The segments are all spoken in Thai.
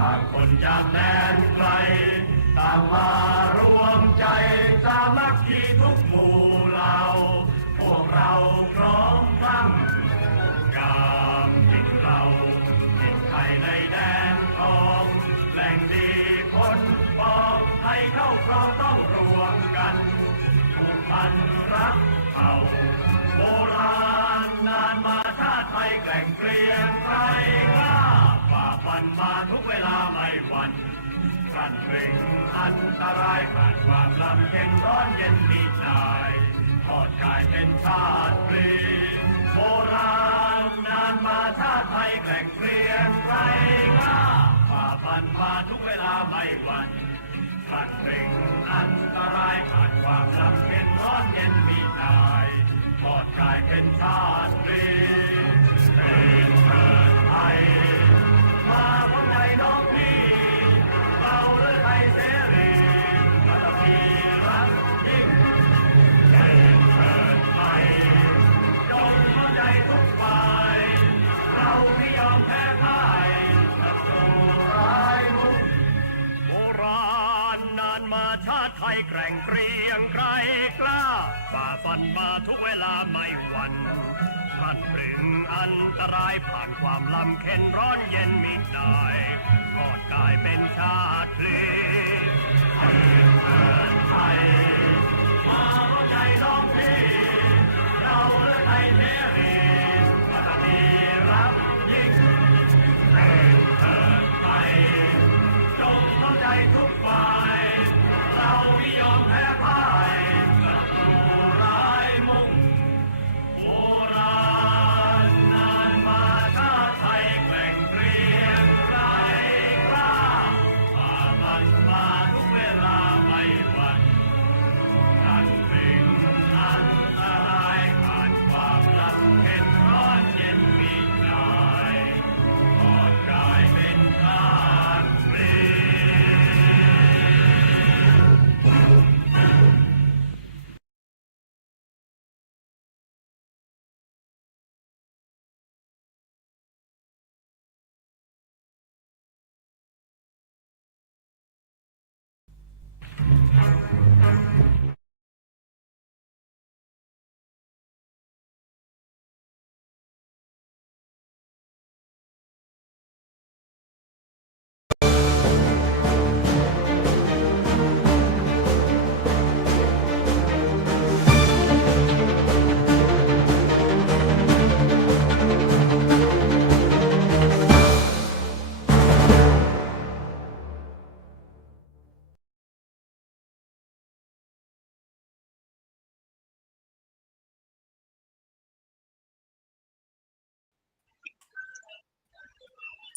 ต่างคนยากแดนไกลต่างมา อันตรายผ่านความลำเค็ญร้อนเย็นมีนายทอดกายเป็นชาติพลีโบราณนานมาชาติไทยแกร่งเกรียงไกรกล้าฝ่าฟันมาทุกเวลาไม่หวั่นกันเป็นอันตรายผ่านความลำเค็ญร้อนเย็นมีนายทอดกายเป็นชาติพลีเป็นเกิดไทยมาพร้อมใจน้องพี่เราเลือไทยเส เป็นร้อนเย็นมิดได้กอดกายเป็นชาติพลี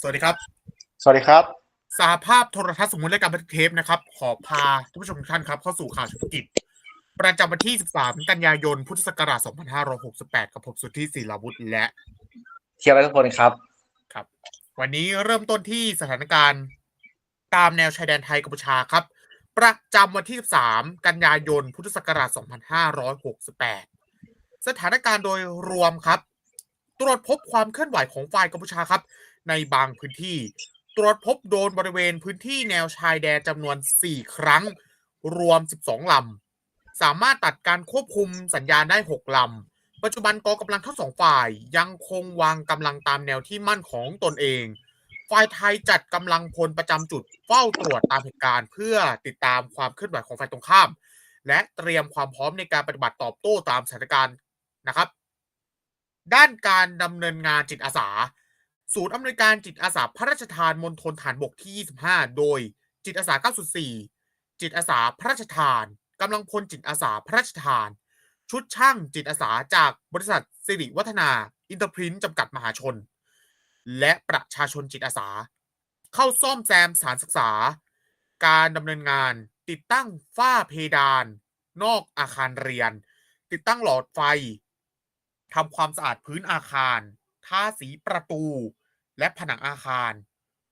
สวัสดีครับ สวัสดีครับสหภาพโทรทัศน์สมมุติและการบันทึกเทปนะครับ ขอพาท่านผู้ชมทุกท่านครับ เข้าสู่ข่าวเฉพาะกิจ ประจำวันที่ 13 กันยายน พุทธศักราช 2568 กับผมสุทธิศิลาวุฒิและ เทียบทุกคนครับ ครับ วันนี้เริ่มต้นที่สถานการณ์ตามแนวชายแดนไทยกัมพูชาครับ ประจำวันที่ 13 กันยายน พุทธศักราช 2568 สถานการณ์โดยรวมครับ ตรวจพบความเคลื่อนไหวของฝ่ายกัมพูชาครับ ในบางพื้นที่ ตรวจพบโดนบริเวณพื้นที่แนวชายแดนจำนวน 4 ครั้ง รวม 12 ลำ สามารถตัดการควบคุมสัญญาณได้ 6 ลำ ปัจจุบันกองกำลังทั้งสองฝ่ายยังคงวางกำลังตามแนวที่มั่นของตนเอง ฝ่ายไทยจัดกำลังพลประจำจุดเฝ้าตรวจตามเหตุการณ์ เพื่อติดตามความเคลื่อนไหวของฝ่ายตรงข้าม และเตรียมความพร้อมในการปฏิบัติตอบโต้ตามสถานการณ์นะครับด้านการดำเนินงานจิตอาสา ศูนย์อำนวยการจิตอาสาพระราชทานมณฑลฐานบกที่ 25 โดยจิตอาสา 904 จิตอาสาพระราชทานกำลังพลจิตอาสาพระราชทาน ชุดช่างจิตอาสาจากบริษัทสิริวัฒนาอินเตอร์พรินต์จำกัดมหาชน และประชาชนจิตอาสา เข้าซ่อมแซมสถารศึกษา การดำเนินงานติดตั้งฝ้าเพดาน นอกอาคารเรียน ติดตั้งหลอดไฟทำความสะอาดพื้นอาคารทาสีประตู และผนังอาคาร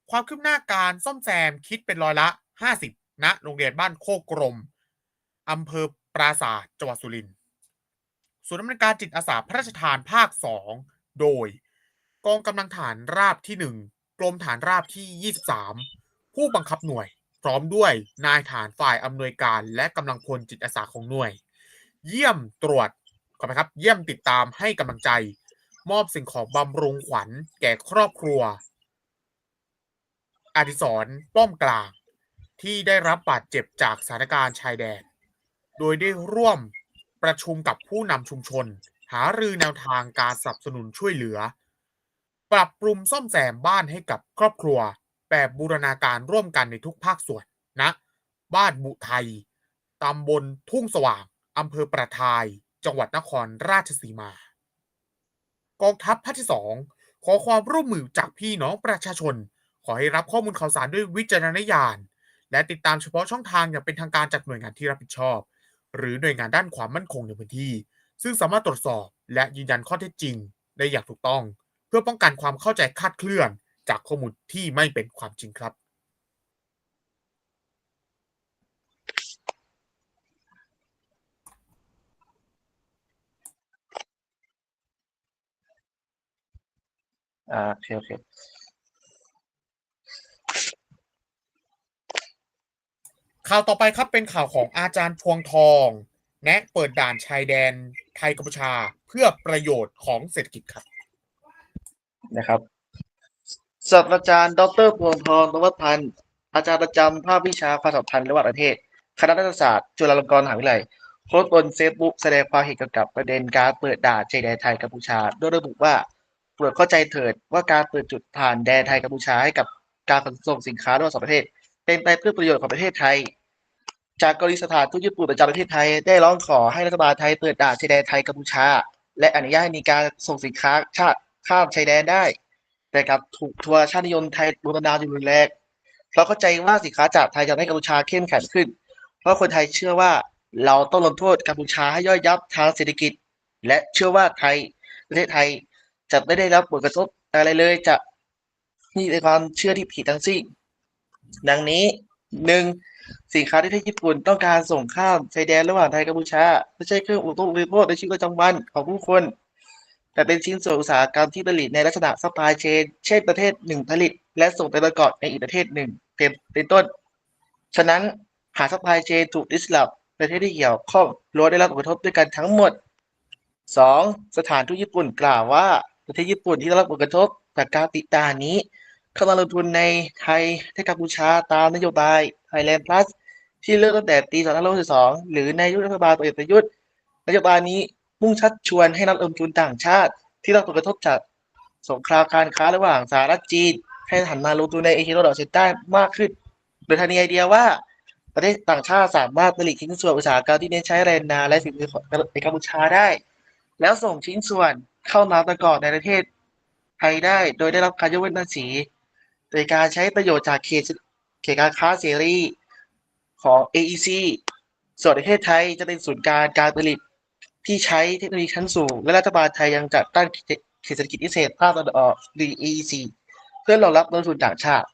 ความคืบหน้าการซ่อมแซมคิดเป็นร้อยละ 50ณโรงเรียนบ้านโคกรมอำเภอปราสาทจังหวัดสุรินทร์ศูนย์ดำเนินการจิตอาสาพระราชทานภาค 2 โดย กองกำลังฐานราบที่ 1 กรมฐานราบที่ 23 ผู้บังคับหน่วย พร้อมด้วยนายฐานฝ่ายอำนวยการและกำลังพลจิตอาสาของหน่วย เยี่ยมตรวจขอไปครับ เยี่ยมติดตามให้กำลังใจ มอบสิ่งของบำรุงขวัญแก่ครอบครัว อดิศรป้อมกลาง ที่ได้รับบาดเจ็บจากสถานการณ์ชายแดน โดยได้ร่วมประชุมกับผู้นำชุมชน หารือแนวทางการสนับสนุนช่วยเหลือ ปรับปรุงซ่อมแซมบ้านให้กับครอบครัว แบบบูรณาการร่วมกันในทุกภาคส่วนนะ บ้านบุไทยตำบลทุ่งสว่างอำเภอประทาย จังหวัดนครราชสีมา กองทัพภาคที่สองขอความร่วมมือจากพี่น้องประชาชน ขอให้รับข้อมูลข่าวสารด้วยวิจารณญาณ และติดตามเฉพาะช่องทางอย่างเป็นทางการจากหน่วยงานที่รับผิดชอบ หรือหน่วยงานด้านความมั่นคงในพื้นที่ ซึ่งสามารถตรวจสอบและยืนยันข้อเท็จจริง ได้อย่างถูกต้อง เพื่อป้องกันความเข้าใจคาดเคลื่อน จากข้อมูลที่ไม่เป็นความจริงครับ อ่าโอเคโอเคข่าวต่อไปครับเป็นข่าวของอาจารย์พวงทอง แนะเปิดด่านชายแดนไทยกัมพูชาเพื่อประโยชน์ของเศรษฐกิจครับนะครับศาสตราจารย์ ดรพวงทองนวัฒพันธ์อาจารย์ประจำภาควิชาความสัมพันธ์ระหว่างประเทศ คณะรัฐศาสตร์ จุฬาลงกรณ์มหาวิทยาลัยโพสต์บนเฟซบุ๊กแสดงความเห็นเกี่ยวกับประเด็นการเปิดด่านชายแดนไทยกัมพูชาโดยระบุว่าโป รดเข้าใจเถิดว่าการเปิดจุดผ่านแดนไทยกัมพูชาให้กับการขนส่งสินค้าระหว่างสองประเทศ เป็นไปเพื่อประโยชน์ของประเทศไทย จากกรณีสถานทูตญี่ปุ่นประจำประเทศไทยได้ร้องขอให้รัฐบาลไทยเปิดด่านชายแดนไทยกัมพูชา และอนุญาตให้มีการส่งสินค้าชาติข้ามชายแดนได้แต่กลับถูกทัวร์ชาตินิยมไทยรุนแรงอยู่รุนแรงเราเข้าใจว่าสินค้าจากไทยจะให้กัมพูชาเข้มแข็งขึ้น เพราะคนไทยเชื่อว่าเราต้องลงโทษกัมพูชาให้ย่อยยับทางเศรษฐกิจ และเชื่อว่าไทยประเทศไทย จะไม่ได้รับผลกระทบอะไรเลยจะนี่เป็นความเชื่อที่ผิดทั้งสิ้นดังนี้หนึ่งสินค้าที่ประเทศญี่ปุ่นต้องการส่งข้ามชายแดนระหว่างไทยกัมพูชา ไม่ใช่เครื่องอุปโภคบริโภคในชีวิตประจำวันของผู้คน แต่เป็นชิ้นส่วนอุตสาหกรรมที่ผลิตในลักษณะซัพพลายเชนเช่นประเทศหนึ่งผลิต และส่งไปประกอบในอีกประเทศหนึ่งเป็นเป็นต้น ฉะนั้นหากซัพพลายเชนถูกดิสลอฟประเทศที่เกี่ยวข้องล้วนได้รับผลกระทบด้วยกันทั้งหมด 2. สถานทูตญี่ปุ่นกล่าวว่า ประเทศญี่ปุ่นที่ได้รับผลกระทบจากการติดด่านี้ เข้ามาลงทุนในไทยให้กัมพูชาตามนโยบาย Thailand Plus ที่เริ่มตั้งแต่ปี2562หรือในยุครัฐบาลพลเอกประยุทธ์นโยบายนี้มุ่งชักชวนให้นักลงทุนต่างชาติ ที่รับผลกระทบจากสงครามการค้าระหว่างสหรัฐจีน ให้หันมาลงทุนในเอเชียตะวันออกเฉียงใต้มากขึ้น โดยทางมีไอเดียว่าประเทศต่างชาติสามารถผลิตชิ้นส่วนอุตสาหกรรมที่เน้นใช้แรงงานและฝีมือของในกัมพูชาได้ แล้วส่งชิ้นส่วน เข้ามาประกอบในประเทศไทยได้ โดยได้รับการยกเว้นภาษีโดยการใช้ประโยชน์จากเขตเขตการค้าเสรีของ AEC ส่วนประเทศไทยจะเป็นศูนย์กางการผลิตที่ใช้เทคโนโลยีชั้นสูง และรัฐบาลไทยยังจัดตั้งเขตเศรษฐกิจพิเศษภาคตะวันออกหรือ EEC เพื่อรองรับนักลงทุนต่างชาติ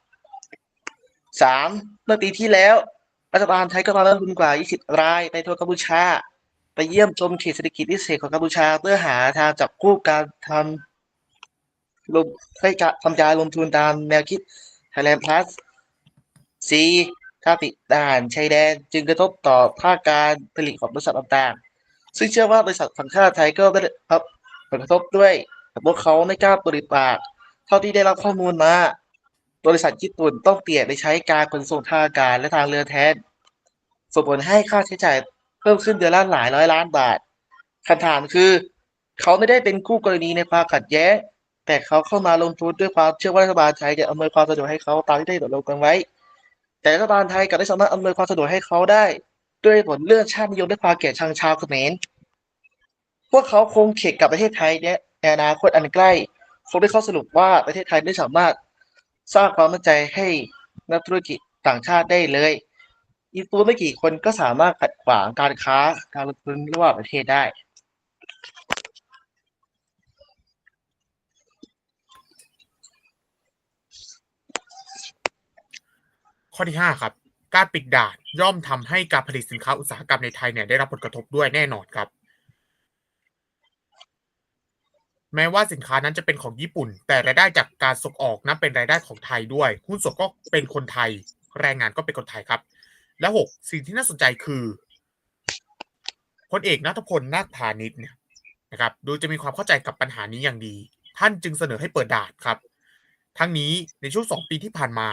3. เมื่อปีที่แล้ว รัฐบาลไทยก็พานักลงทุนกว่า 20 รายไปทัวร์กัมพูชา ไปเยี่ยมชมเขตเศรษฐกิจพิเศษของกัมพูชาเพื่อหาทางจับคู่การทำลงให้การทำการลงทุนตามแนวคิด Thailand Plus C ถ้าปิดด่านชายแดนจึงกระทบต่อภาคการผลิตของบริษัทต่างๆ ซึ่งเชื่อว่าบริษัทสัญชาติไทยก็ได้รับผลกระทบด้วยแต่พวกเขาไม่กล้าบริปาก เท่าที่ได้รับข้อมูลมา บริษัทญี่ปุ่นต้องเปลี่ยนไปใช้การขนส่งทางอากาศและทางเรือแทนส่งผลให้ค่าใช้จ่าย เพิ่มขึ้นเดือนละหลายร้อยล้านบาทคำถามคือ เขาไม่ได้เป็นคู่กรณีในความขัดแย้งแต่เขาเข้ามาลงทุนด้วยความเชื่อว่ารัฐบาลไทยจะอำนวยความสะดวกให้เขาตามที่ได้ตกลงกันไว้ แต่รัฐบาลไทยกลับไม่สามารถอำนวยความสะดวกให้เขาได้ ด้วยผลเรื่องชาตินิยมและความเกลียดชังชาวเขมรพวกเขาคงเข็ดกับประเทศไทยเนี่ยในอนาคตอันใกล้คงได้ข้อสรุปว่าประเทศไทยไม่สามารถสร้างความมั่นใจให้นักธุรกิจต่างชาติได้เลย อีกตัวไม่กี่คนก็สามารถขัดขวางการค้าการลงทุนระหว่างประเทศได้ ข้อที่ 5 ครับ การปิดด่านย่อมทำให้การผลิตสินค้าอุตสาหกรรมในไทยเนี่ยได้รับผลกระทบด้วยแน่นอนครับ แม้ว่าสินค้านั้นจะเป็นของญี่ปุ่น แต่รายได้จากการส่งออกนั้นเป็นรายได้ของไทยด้วย หุ้นส่วนก็เป็นคนไทย แรงงานก็เป็นคนไทยครับ และหกสิ่งที่น่าสนใจคือพลเอกนัทพลนาคพาณิชย์เนี่ยนะครับดูจะมีความเข้าใจกับปัญหานี้อย่างดี ท่านจึงเสนอให้เปิดด่านครับ ทั้งนี้ในช่วงสองปีที่ผ่านมา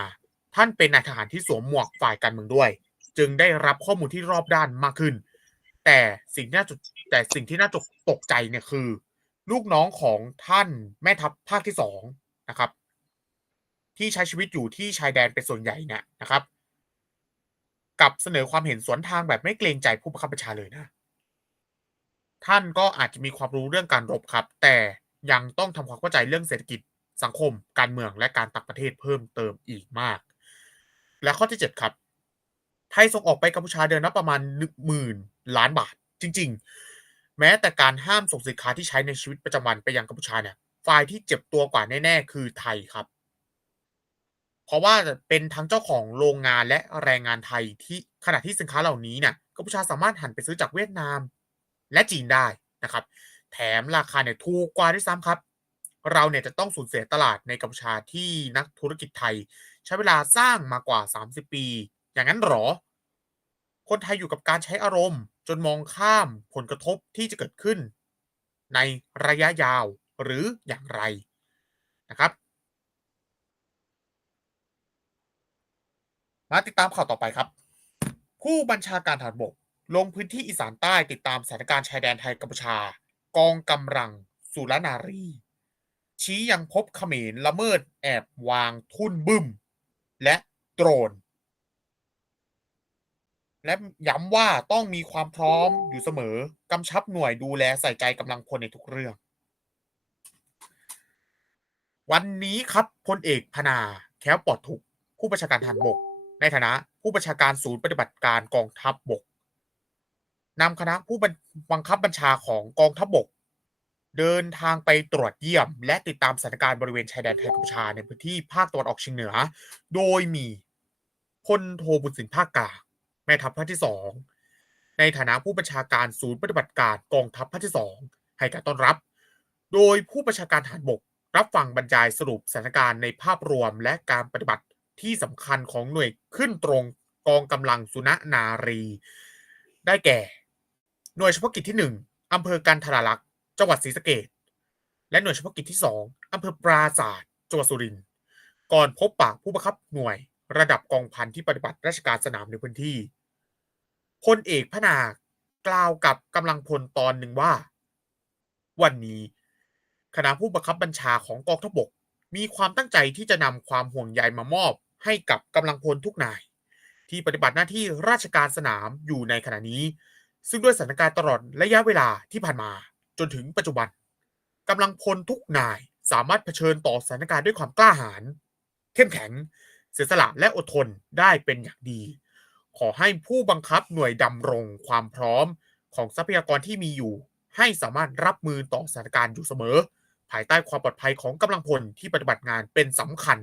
ท่านเป็นนายทหารที่สวมหมวกฝ่ายการเมืองด้วย จึงได้รับข้อมูลที่รอบด้านมากขึ้น แต่สิ่งที่น่าจุแต่สิ่งที่น่าตกใจเนี่ยคือ ลูกน้องของท่านแม่ทัพภาคที่สองนะครับ ที่ใช้ชีวิตอยู่ที่ชายแดนเป็นส่วนใหญ่เนี่ยนะครับ กับเสนอความเห็นสวนทางแบบไม่เกรงใจผู้บังคับบัญชาเลยนะ ท่านก็อาจจะมีความรู้เรื่องการรบครับ แต่ยังต้องทำความเข้าใจเรื่องเศรษฐกิจสังคม การเมืองและการต่างประเทศเพิ่มเติมอีกมาก และข้อที่ 7 ครับ ไทยส่งออกไปกัมพูชาเดือนละประมาณหนึ่งหมื่นล้านบาท จริง ๆ แม้แต่การห้ามส่งสินค้าที่ใช้ในชีวิตประจำวันไปยังกัมพูชาเนี่ยฝ่ายที่เจ็บตัวกว่าแน่ๆ คือไทยครับ เพราะว่าเป็นทั้งเจ้าของโรงงานและแรงงานไทยที่ขณะที่สินค้าเหล่านี้เนี่ยกัมพูชาสามารถหันไปซื้อจากเวียดนามและจีนได้นะครับ แถมราคาเนี่ยถูกกว่าด้วยซ้ำครับ เราเนี่ยจะต้องสูญเสียตลาดในกัมพูชาที่นักธุรกิจไทย ใช้เวลาสร้างมากว่า 30 ปี อย่างนั้นหรอ คนไทยอยู่กับการใช้อารมณ์ จนมองข้ามผลกระทบที่จะเกิดขึ้น ในระยะยาวหรืออย่างไรนะครับ มาติดตามข่าวต่อไปครับ ผู้บัญชาการฐานบก ลงพื้นที่อีสานใต้ติดตามสถานการณ์ชายแดนไทยกัมพูชา กองกำลัง สุรนารี ชี้ยังพบเขมรละเมิดแอบวางทุ่นบึ้ม และโดรน และย้ำว่าต้องมีความพร้อมอยู่เสมอกำชับหน่วยดูแลใส่ใจกำลังพลในทุกเรื่อง วันนี้ครับพลเอกพนาแค้วปลอดทุกผู้บัญชาการทหารบก ในฐานะผู้บัญชาการศูนย์ปฏิบัติการกองทัพบบกนำคณะผู้บังคับบัญชาของกองทัพบบก เดินทางไปตรวจเยี่ยม และติดตามสถานการณ์บริเวณชายแดนไทยกัมพูชาในพื้นที่ภาคตะวันออกเฉียงเหนือ โดยมีพลโทบุญสินภาคกลางแม่ทัพภาคที่สองในฐานะผู้บัญชาการศูนย์ปฏิบัติการกองทัพภาคที่สองให้การต้อนรับ โดยผู้บัญชาการทหารบก รับฟังบรรยายสรุปสถานการณ์ในภาพรวมและการปฏิบัติ ที่สำคัญของหน่วยขึ้นตรงกองกำลังสุนนารี ได้แก่ หน่วยเฉพาะกิจที่ 1อำเภอกันทราลักษ์จังหวัดศรีสะเกษและหน่วยเฉพาะกิจที่ 2อำเภอปราศาสตร์จังหวัดสุรินทร์ก่อนพบปะผู้บังคับหน่วยระดับกองพันที่ปฏิบัติราชการสนามในพื้นที่พลเอกพนากล่าวกับกำลังพลตอนหนึ่งว่า วันนี้ คณะผู้บังคับบัญชาของกองทัพบก มีความตั้งใจที่จะนำความห่วงใยมามอบ ให้กับกำลังพลทุกนาย ที่ปฏิบัติหน้าที่ราชการสนามอยู่ในขณะนี้ ซึ่งด้วยสถานการณ์ตลอดระยะเวลาที่ผ่านมาจนถึงปัจจุบันกำลังพลทุกนายสามารถเผชิญต่อสถานการณ์ด้วยความกล้าหาญเข้มแข็ง เสียสละและอดทนได้เป็นอย่างดี ขอให้ผู้บังคับหน่วยดำรงความพร้อมของทรัพยากรที่มีอยู่ ให้สามารถรับมือต่อสถานการณ์อยู่เสมอ ภายใต้ความปลอดภัยของกำลังพลที่ปฏิบัติงานเป็นสำคัญ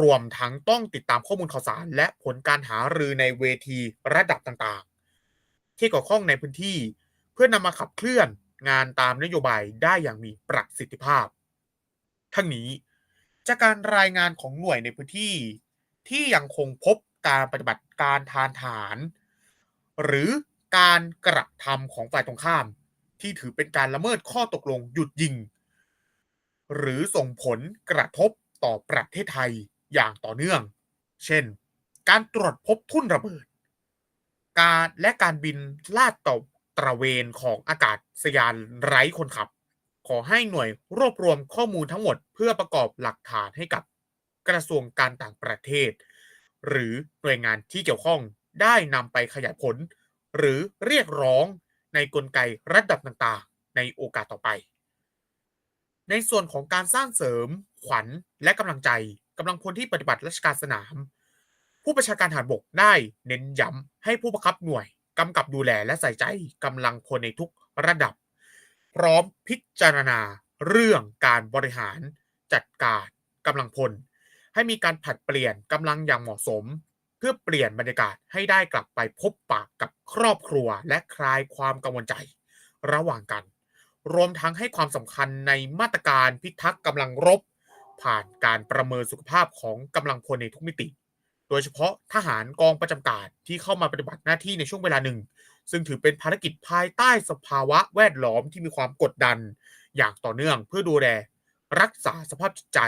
รวมทั้งต้องติดตามข้อมูลข่าวสาร และผลการหารือในเวทีระดับต่างๆ ที่เกี่ยวข้องในพื้นที่ เพื่อนำมาขับเคลื่อนงานตามนโยบายได้อย่างมีประสิทธิภาพ ทั้งนี้จากการรายงานของหน่วยในพื้นที่ ที่ยังคงพบการปฏิบัติการทานฐาน หรือการกระทำของฝ่ายตรงข้าม ที่ถือเป็นการละเมิดข้อตกลงหยุดยิง หรือส่งผลกระทบต่อประเทศไทย อย่างต่อเนื่อง เช่น การตรวจพบทุ่นระเบิด การและการบินลาดตระตระเวนของอากาศสยานไร้คนขับ ขอให้หน่วยรวบรวมข้อมูลทั้งหมดเพื่อประกอบหลักฐานให้กับกระทรวงการต่างประเทศ หรือหน่วยงานที่เกี่ยวข้องได้นำไปขยายผล หรือเรียกร้องในกลไกระดับต่างๆ ในโอกาสต่อไป ในส่วนของการสร้างเสริมขวัญและกำลังใจ กำลังพลที่ปฏิบัติราชการสนาม ผู้ประชาการทหารบกได้เน้นย้ำให้ผู้บังคับหน่วยกำกับดูแลและใส่ใจกำลังพลในทุกระดับ พร้อมพิจารณาเรื่องการบริหารจัดการกำลังพล ให้มีการผัดเปลี่ยนกำลังอย่างเหมาะสม เพื่อเปลี่ยนบรรยากาศให้ได้กลับไปพบปากกับครอบครัวและคลายความกังวลใจ ระหว่างกัน รวมทั้งให้ความสำคัญในมาตรการพิทักษ์กำลังรบ ผ่านการประเมินสุขภาพของกำลังพลในทุกมิติ โดยเฉพาะทหารกองประจำการที่เข้ามาปฏิบัติหน้าที่ในช่วงเวลาหนึ่ง ซึ่งถือเป็นภารกิจภายใต้สภาวะแวดล้อมที่มีความกดดัน อย่างต่อเนื่องเพื่อดูแลรักษาสภาพจิตใจ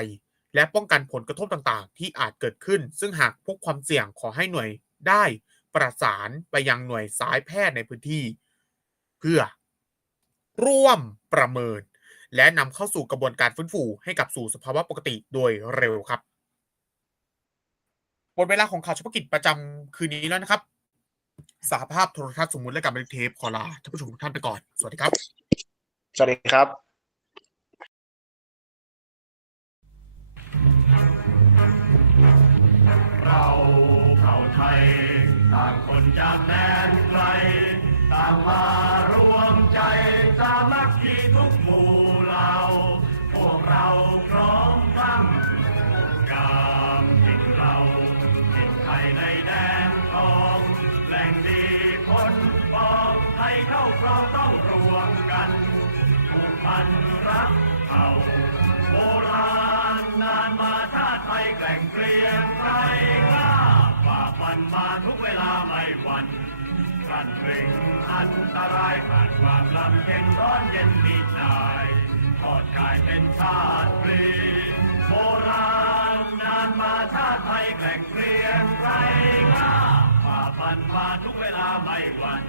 และป้องกันผลกระทบต่างๆ ที่อาจเกิดขึ้น ซึ่งหากพบความเสี่ยงขอให้หน่วยได้ประสานไปยังหน่วยสายแพทย์ในพื้นที่ เพื่อร่วมประเมิน และนำเข้าสู่กระบวนการฟื้นฟูให้กลับสู่สภาวะปกติโดยเร็วครับหมดเวลาของข่าวเฉพาะกิจประจำคืนนี้แล้วนะครับสาภาพโทรทัศน์สมมุติและการบันทึกเทปขอลาท่านผู้ชมทุกท่านไปก่อน สวัสดีครับ สวัสดีครับเราเข้าไทย ต่างคนจากแดนไกลต่างมา เป็นชาติพลีโบราณนานมาชาติไทยแกร่งเกรียงไรกล้าฝ่าฟันมาทุกเวลาไม่หวั่น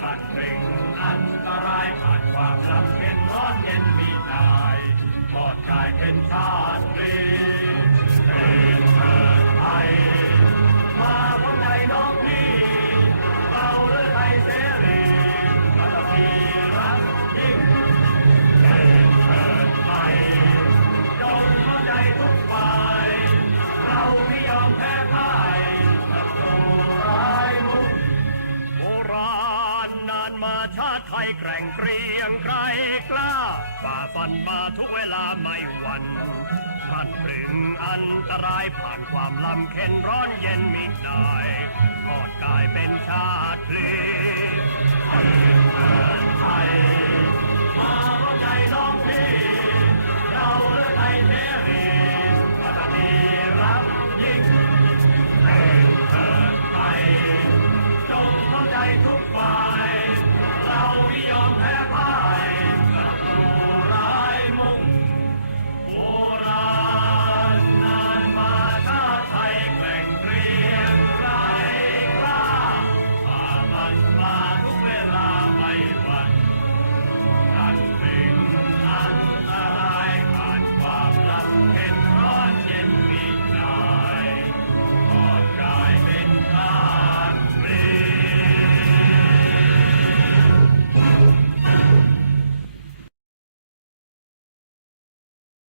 ขัดเร่งอันตรายผ่านความลำเค็ญร้อนเย็นมีนายทอดกายเป็นชาติ แกร่งเกรียงไกรกล้าฝ่าฟันมาทุกเวลาไม่หวั่นพัดปรึงอันตรายผ่านความลำเค็ญร้อนเย็นมิได้ทอดกายเป็นชาติพลีให้เกิดไทย มาเพราะใจน้องพี่เราเลือไทยเสรีพัฒนีรักยิ่งเป็นเกิดไทยจงเข้าใจทุก